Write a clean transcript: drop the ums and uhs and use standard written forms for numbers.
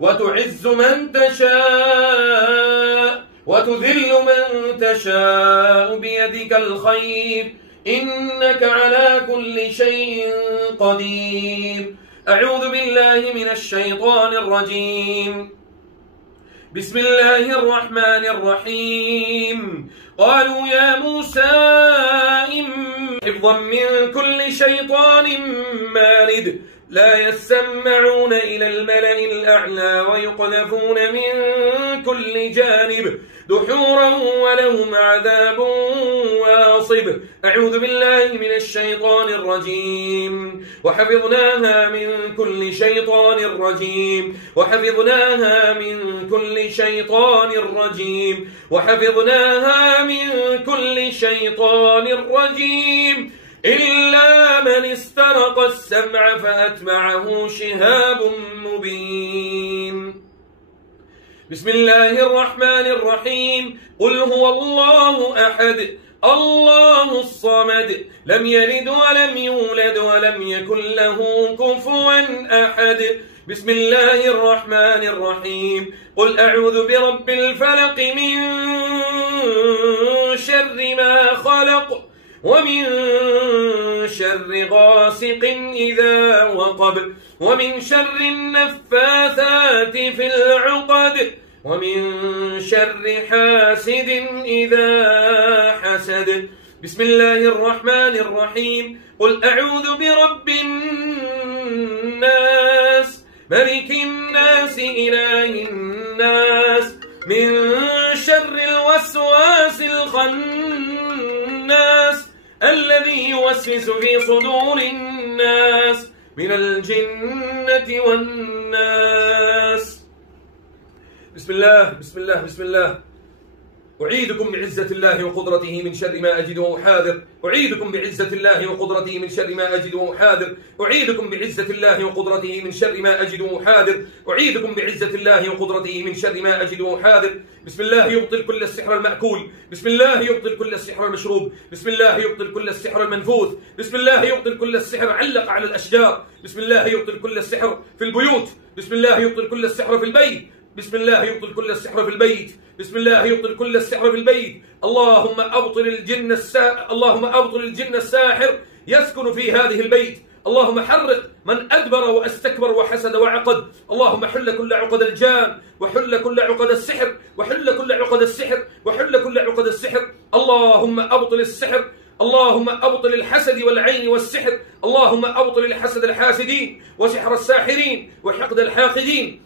وتعز من تشاء وتذل من تشاء بيدك الخير إنك على كل شيء قدير. أعوذ بالله من الشيطان الرجيم. بسم الله الرحمن الرحيم. قالوا يا موسى حفظا من كل شيطان مارد لا يسمعون إلى الملأ الأعلى ويقذفون من كل جانب دحورا ولهم عذاب واصب. أعوذ بالله من الشيطان الرجيم. وحفظناها من كل شيطان رجيم وحفظناها من كل شيطان رجيم وحفظناها من كل شيطان رجيم إلا من استرق السمع فأتبعه شهاب مبين. بسم الله الرحمن الرحيم. قل هو الله أحد الله الصمد لم يلد ولم يولد ولم يكن له كفوا أحد. بسم الله الرحمن الرحيم. قل أعوذ برب الفلق من شر ما خلق ومن شر غاسق إذا وقب ومن شر النفاثات في العقد ومن شر حاسد إذا حسد. بسم الله الرحمن الرحيم. قل أعوذ برب الناس ملك الناس إله الناس من شر الوسواس الخناس الذي يوسوس في صدور الناس من الجنة والناس. بسم الله بسم الله بسم الله. أعيدكم بعزة الله وقدرته من شر ما أجد وأحاذر. أعيدكم بعزة الله وقدرته من شر ما أجد وأحاذر. أعيدكم بعزة الله وقدرته من شر ما أجد وأحاذر. أعيدكم بعزة الله وقدرته من شر ما أجد وأحاذر. بسم الله يبطل كل السحر المأكول. بسم الله يبطل كل السحر المشروب. بسم الله يبطل كل السحر المنفوث. بسم الله يبطل كل السحر علق على الأشجار. بسم الله يبطل كل السحر في البيوت. بسم الله يبطل كل السحر في البيت. بسم الله يبطل كل السحر في البيت. بسم الله يبطل كل السحر في البيت. اللهم أبطل الجن الساحر يسكن في هذه البيت. اللهم حرق من أدبر واستكبر وحسد وعقد. اللهم حل كل عقد الجان وحل كل عقد السحر وحل كل عقد السحر وحل كل عقد السحر. اللهم أبطل السحر. اللهم أبطل الحسد والعين والسحر. اللهم أبطل الحسد الحاسدين وسحر الساحرين وحقد الحاقدين.